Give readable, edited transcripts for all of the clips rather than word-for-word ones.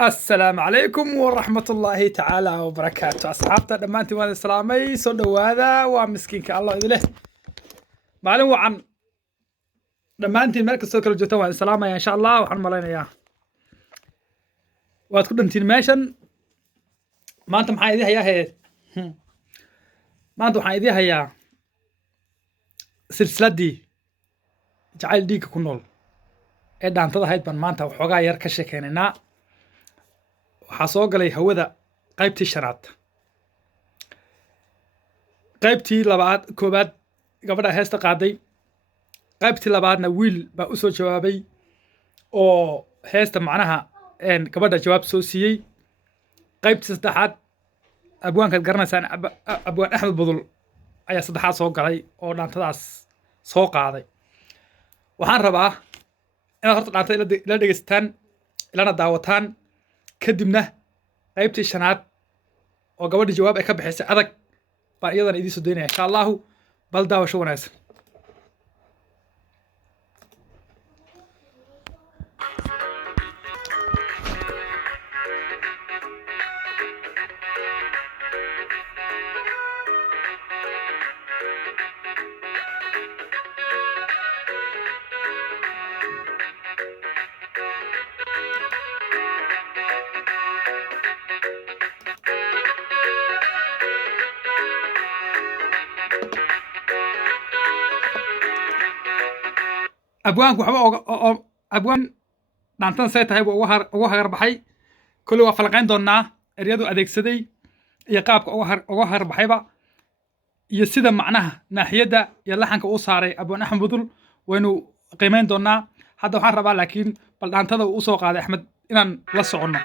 السلام عليكم ورحمة الله تعالى وبركاته أصحابتا دمانتي وان السلامي صدو هذا ومسكينك الله إذله معلوم عن دمانتي المركز سوكر الجوتا وان السلامة إن شاء الله وحن مالينا إياه واتكون انتين ماشن ما أنتم حايديها يا هيد ما أنتم حايديها يا سلسلة دي جعل ديك كنول إذا أنت هيد بان ما أنت وحوغا يركشي كيننا waxaa soo galay hawada qaybtii shanaad qaybtii koobaad gabadha heesta qaaday qaybtii labaadna wiil baa u soo jawaabay oo heesta macnaha gabadha jawaab soo siiyey qaybtii saddexaad abwaankaad garanaysaan abwaan axmed budul ayaa saddexaad soo galay oo dhaantadaas soo qaaday waxaan rabaa inaad horta dhaantada ila dhegeysataan ilana daawataan kadibna qaybtii shanaad oo gabadha jawaab ay ka bixisay adag baan iyadana idiin soo daynaya insha allahu bal daawasho wanaagsan abwaanku waxba abwaan dhaantan say tahay buu uga hagarbaxay kulli waa falaqayn doonaa eryadu adeegsaday iyo qaabka uga hagarbaxayba iyo sida macnaha naaxiyadda iyo laxanka uu saaray abwaan axmed budul waynu qiimayn doonaa hadda waxaan rabaa laakiin bal dhaantada uu soo qaaday axmed inaan la soconno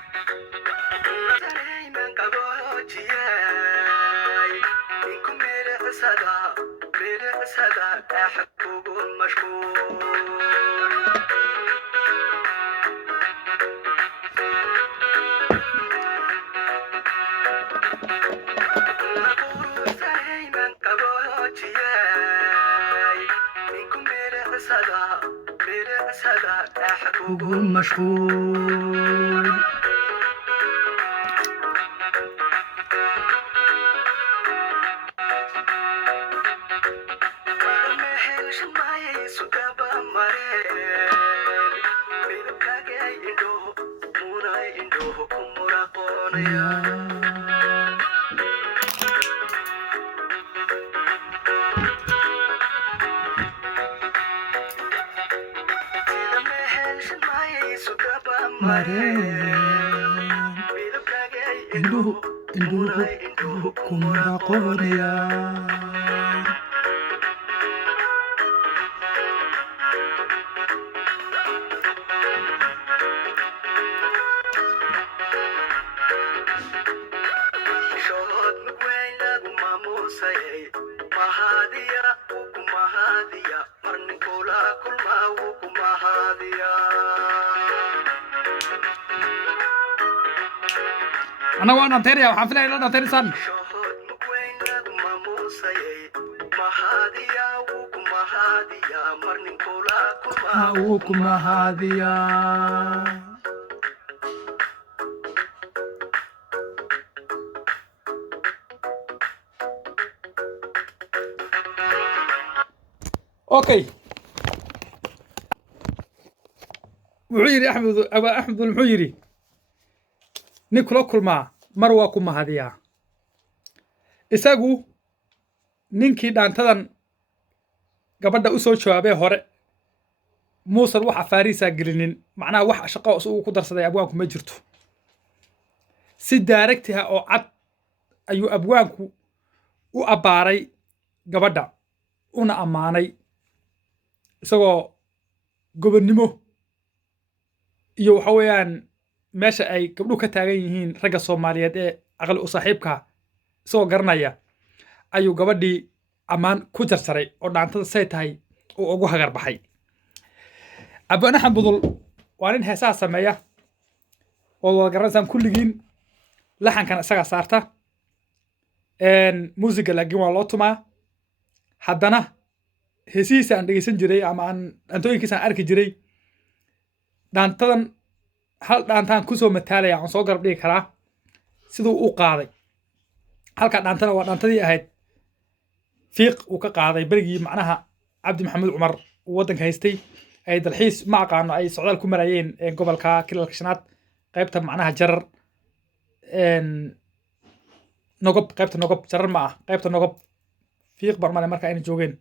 مشغول أنا وأنا تريا وحفلة أنا تري سن وكما هاديا أوكي وعيري أحمد المحيري نيكولو كلما marwaa ku mahadiyaa isagu ninkii dhaantadan gabadha u soo jawaabay hore muusan wax afaariisa gelinin macnaha wax shaqo uu ku darsaday abwaanku ma jirto si daaragtiha oo cad ayuu abwaanku u abbaaray gabadha una ammaanay isagoo gobonnimo iyo waxa weeyaan meesha ay gabdhuhu ka taagan yihiin ragga Soomaaliyeed ee aqal u saaxiibka soo garanaya ayuu gabadhii ammaan ku jarsaray oo dhaantada say tahay oo ugu hagarbaxay abwaan axmed budul waa nin heesaha sameeya oo wada garanaysaan kulligiin laxankan isaga saarta muusiga laakiin waa loo tumaa haddana heesihiisa aan dhegeysan jiray ama aan dhaantooyinkiisa aan arki jiray dhaantadan hal dhaantaan kusoo mataalaya aan soo garab dhigi karaa siduu u qaaday halka dhaantana waa dhaantadii ahayd fiiq uu ka qaaday berigii macnaha cabdi maxamed cumar uu waddanka haystay ay dalxiis ma aqaano ay socdaal ku marayeen gobolka kilalka shanaad qaybta macnaha jarar nogob qaybta nogob jarar ma ah qaybta nogob fiiq barmale marka ayna joogeen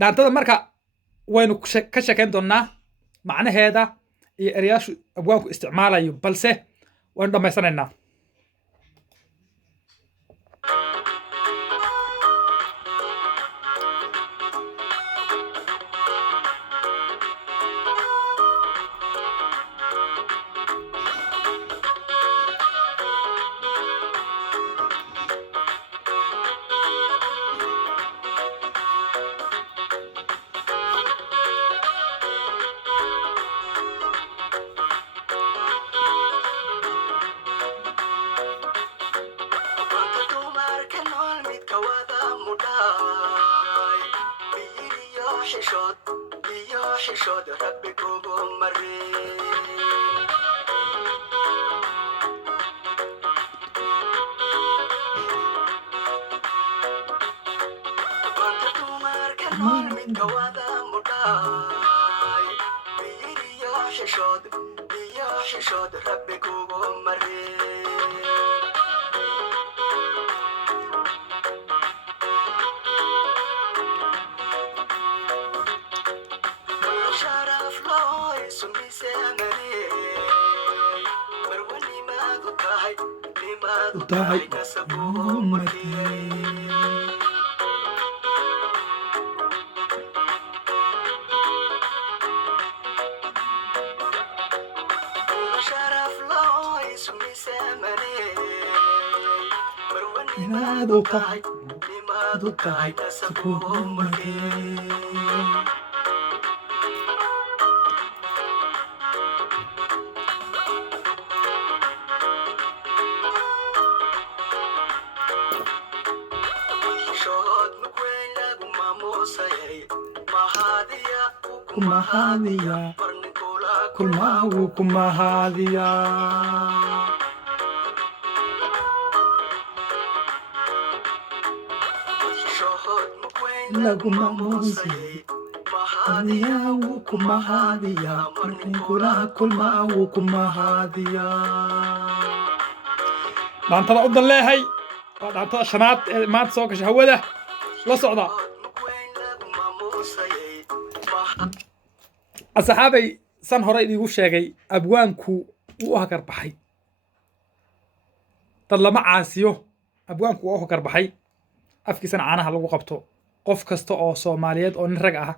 dhaantada marka waynu ka sheekayn doonnaa macnaheeda iyo erayaashu abwaanku isticmaalayo balse waynu dhammaysanaynaa xishood rabbi kugu mareen maanta dumarka nool midka wada mudhaay iyo xishood rabbi kugu mareen tahay kumahadiya kulmagu kumahadiya laguma musay mahadiya kumahadiya marninkula kulmagu kumahadiya dhaantada u dan leehay waa dhaantada shanaad ee maanta soo gasha hawada la socda asxaabay san hore idigu sheegay abwaanku wuu u hagar baxay dad lama caasiyo abwaanku waa u hagar baxay afkiisana caanaha lagu qabto qof kasta oo Soomaaliyeed oo nin rag ah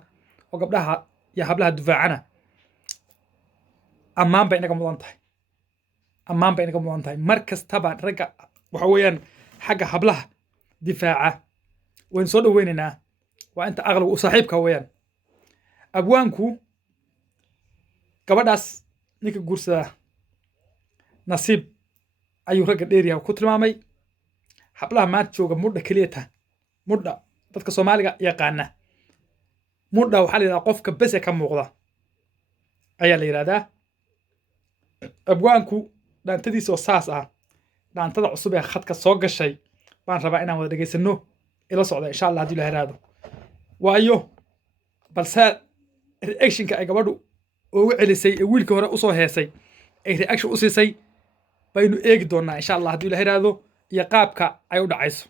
oo gabdhaha iyo hablaha difaacana ammaan bay inaga mudan tahay mar kastaba ragga waxa weeyaan xagga hablaha difaaca waan soo dhaweynaynaa waa inta aqliga u saaxiibka weeyaan abwaanku gabadhaas ninka guursada nasiib ayuu ragga dheeriyaha ku tilmaamay hablaha maanta jooga mudha keliyata mudha dadka Soomaaliga yaqaana mudha waxaa la yidhahdaa qofka bese ka muuqda ayaa la yidhahdaa abwaanku dhaantadiisa oo saas ah dhaantada cusub ee khadka soo gashay baan rabaa inaan wada dhegaysano ila socda insha Allah haddii la heraado waayo balse reactionka ay gabadhu ugu celisay ee wiilkii hore usoo heesay ay reaction u siisay baynu eegi doonaa insha Allah haddii la heraado iyo qaabka ay u dhacayso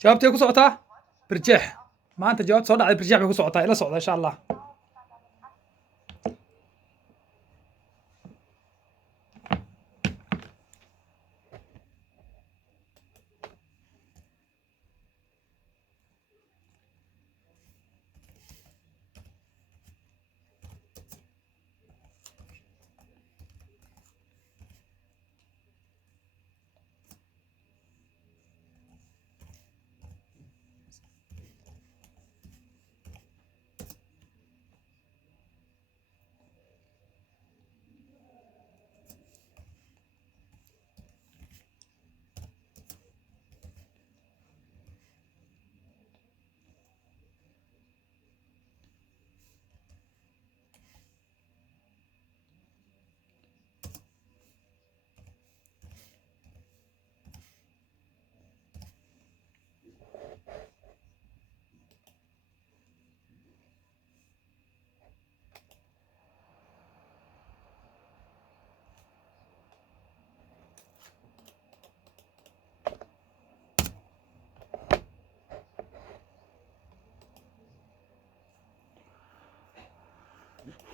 jawaabtay ku socotaa birjeex maanta jawaabta soo dhacday birjeex bay ku socotaa ila socda insha allah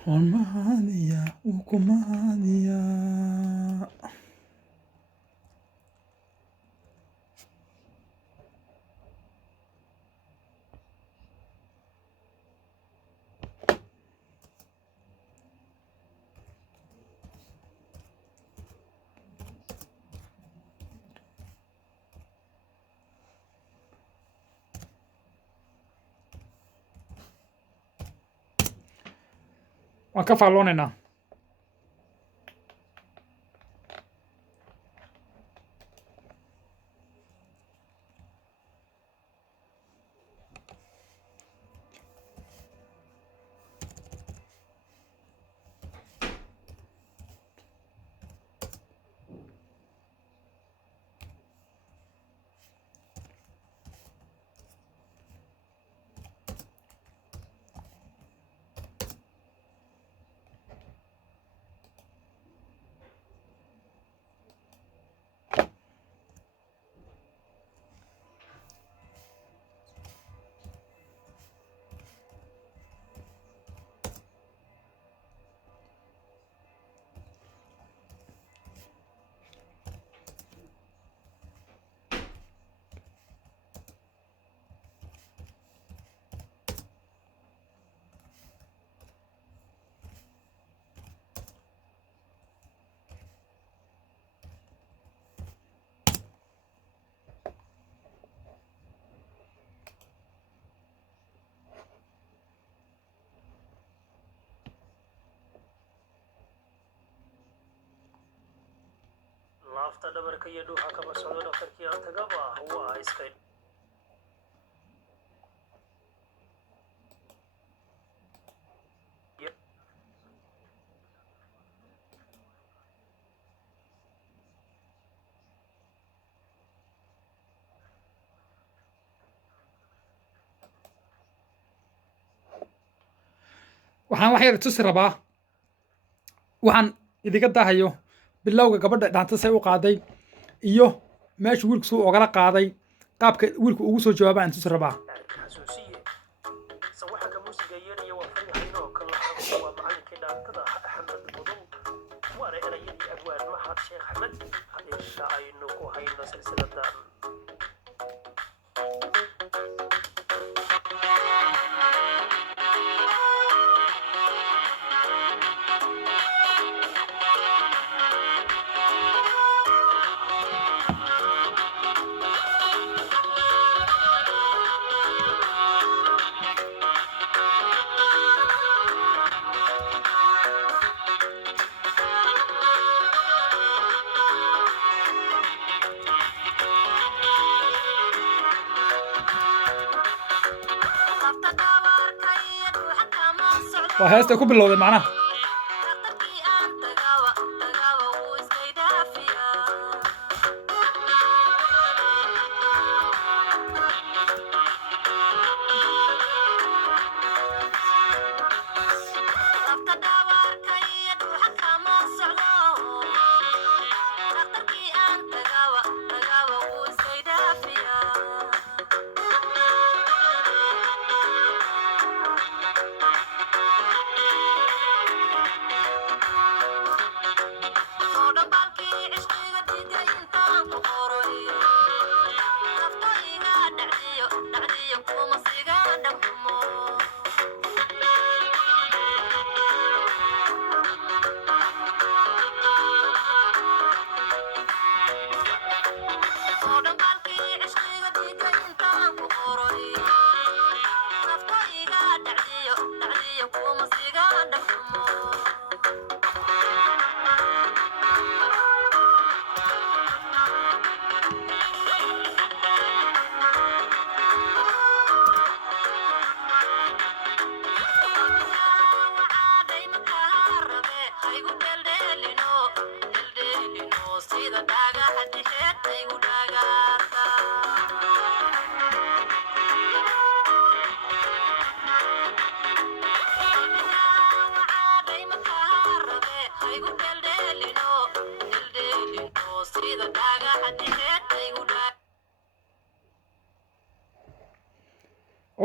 والمهانية وكمانية waan ka faalloonaynaa laafta dhabarka iyo dhuuxa kaba socdo dhakhtarkii aan tagaba waa iska waxaan wax yar tusi rabaa waxaan idiga dahayo bilowga gabadha dhaanta say u qaaday iyo meesha wiilku suu ogala qaaday qaabka wiilku ugu soo jawaaba aan tusi rabaa xasuusiye sawaxanka muusiga yeedhaya waa faryahaynoo kala waa macallinkii dhaantada axmed mudow waana erayadii abwaan maxad sheekh axmed hadeesha aynu ku hayno silsiladan waa heesta ku bilowday macnaha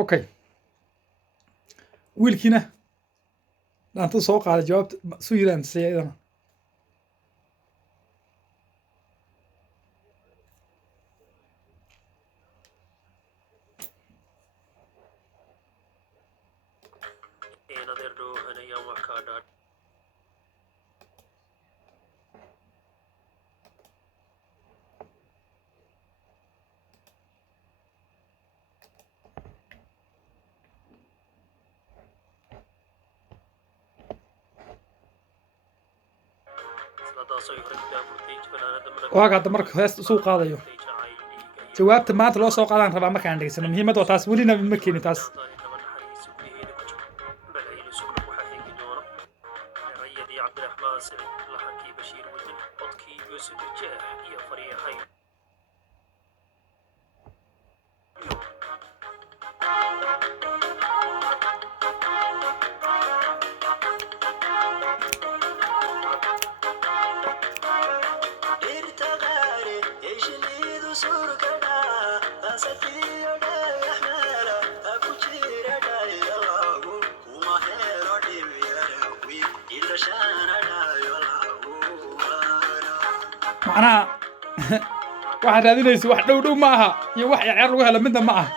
okay wiilkiina dhaantada soo qaaday jawaabta su yiraan sayidana adeer dhoohanayaan wax kaa dhaadh waaga hadda marka heesta soo qaadayo jawaabta maanta loo soo qaadaan rabaa markaan dhageysano muhiimad waa taas welina ma keenin taas macnaha waxaad raadinaysa wax dhow dhow ma aha iyo wax yaryar lagu helo midna ma aha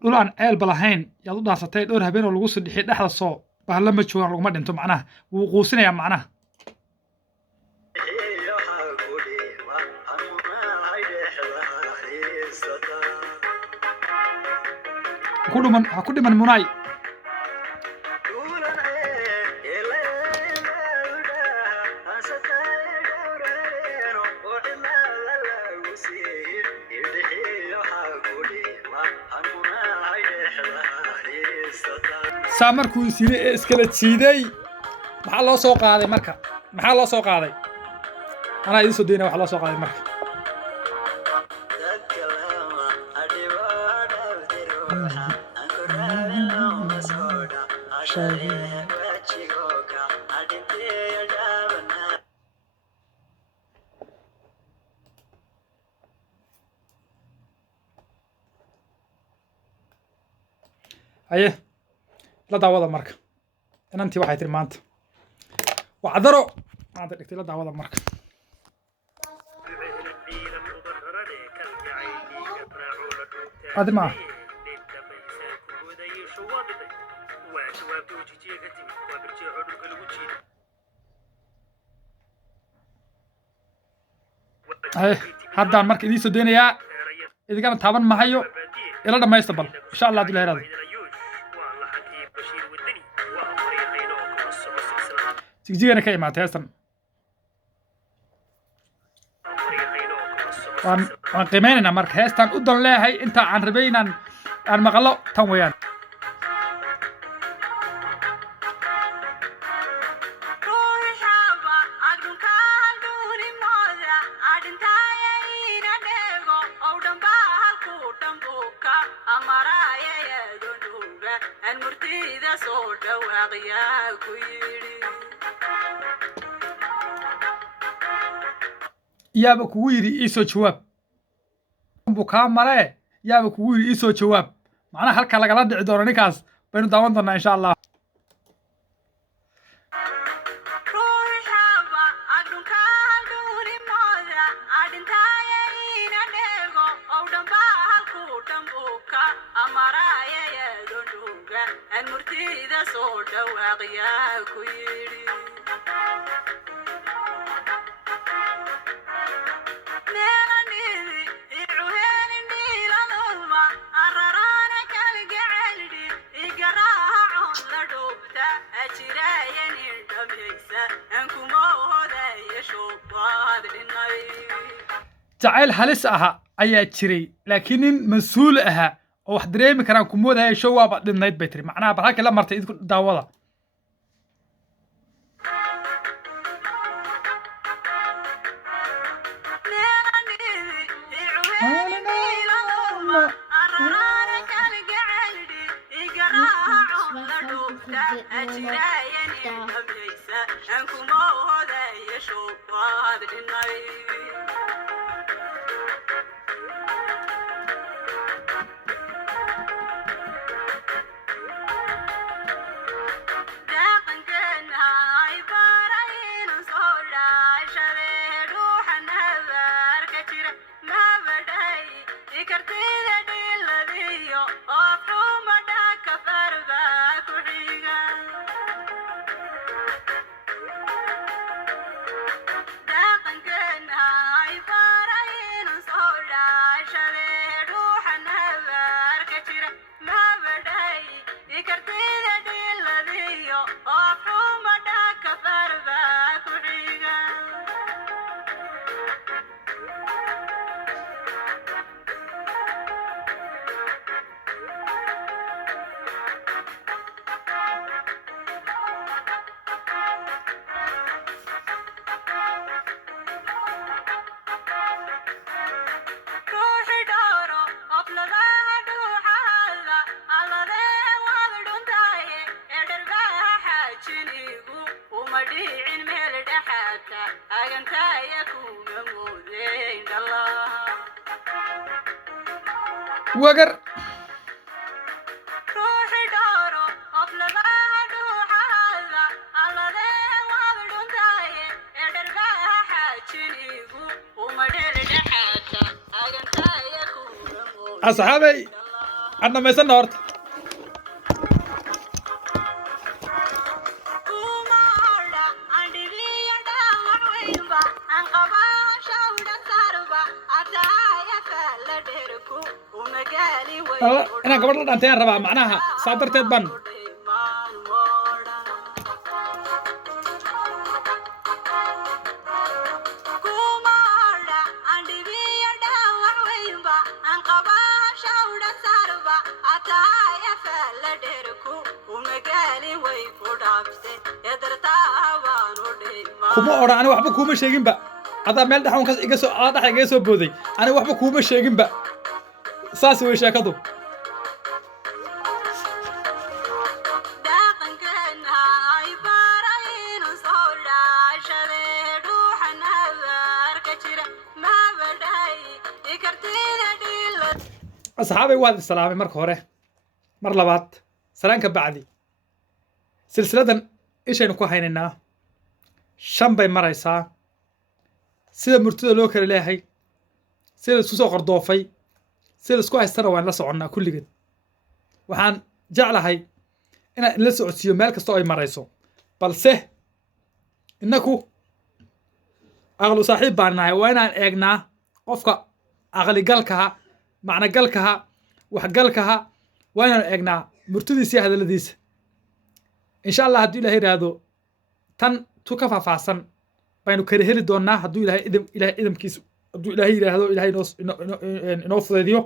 dhul aan ceelba lahayn yaad u dhaafsatay dhowr habeen oo lagu soo dhixiyay dhexda soo bahalla ma joogaan laguma dhinto macnaha wuu quusinayaa macnaha ha ku dhiman munaay saa markuu isiinay ee iskala jiiday maxaa loo soo qaaday marka maxaa loo soo qaaday anaa idiin soo daynaya waxa loo soo qaaday marka haye la daawada marka inantii waxay tiri maanta wacdaro maanta dhigtay la daawada marka adi maa haye haddaan marka idiin soo daynayaa idigana taaban mahayo ila dhamaysta bal insha allah haddii la heraado jigjigana ka imaatay heestan waan qiimeynaynaa marka heestan u dan leeyahay inta aan rabay inaan maqlo tan weeyaan aan murtida soo dhawaaqiyaa ku yidhi yaaba kugu yidhi iisoo jawaab buu kaa maree yaaba kugu yidhi iisoo jawaab macnaha halka lagala dhici doono ninkaas baynu daawan doonaa insha allah ruuxaba adhunkaa dhuurimooda adhintaaya ina dheego ow dhambaa halkuu dhambuuka amaraayayado dhuuga aan murtida soo dhawaaqiyaa ku yidhi jacayl halis aha ayaa jiray laakiin nin mas-uul ahaa oo wax dareemi karaan ku moodaya show waaba dhinayd bay tiri macnaha bal halkii la martay idinku daawada wagar asxaabay aan dhamaysana horta inaan gabadh la dhantayaan rabaa macnaha saa darteed ban kuma odhan ani waxba kuuma sheeginba adaa meel dhaxwankaas iga soo adaa dhaxa iga soo booday ani waxba kuuma sheeginba saas way sheekadu asxaabay waad islaamay marka hore mar labaad salaanka bacdi silsiladan ishaynu ku haynaynaa 5 bay maraysaa sida murtida loo kala leeyahay sida isku soo qardoofay sida isku haystana waan la soconnaa kulligeed waxaan jeclahay inaan la socodsiiyo meel kasta oo ay marayso balse innaku aqlu saaxiib baan nahay waa inaan eegnaa qofka aqligalkaha macnagalkaha waxgalkaha waa inaan eegnaa murtidiisa iyo hadalladiisa insha allah hadduu ilahay yidhaahdo tan tu ka faahfaahsan baynu kala heli doonnaa hadduu ilahay idamkiisa hadduu ilaahay yidhaahdo ilahay inoo fudaydiyo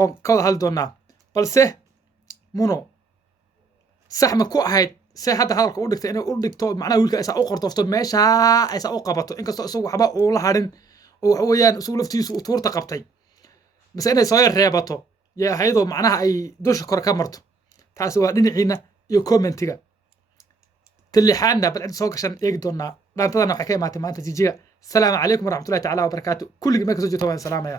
oon ka wada hadli doonnaa balse muno sax ma ku ahayd se hadda hadalka u dhigtay inay u dhigto macnaha wiilka aysaa u qordoofto meeshaa aysaa u qabato inkastoo isagu waxba uu la hadhin oo waxa weeyaan isagu laftiisu uu tuurta qabtay mise inay soo yar reebato yay ahaydoo macnaha ay dusha kore ka marto taasi waa dhinaciina iyo commentiga tallixaadna bal cid soo gashan eegi doonaa dhaantadana waxay ka imaatay maanta jijiga asalaamu calaykum waraxmatullahi tacaala wabarakaatu kulligii meel kasoo joogto waan salaamaya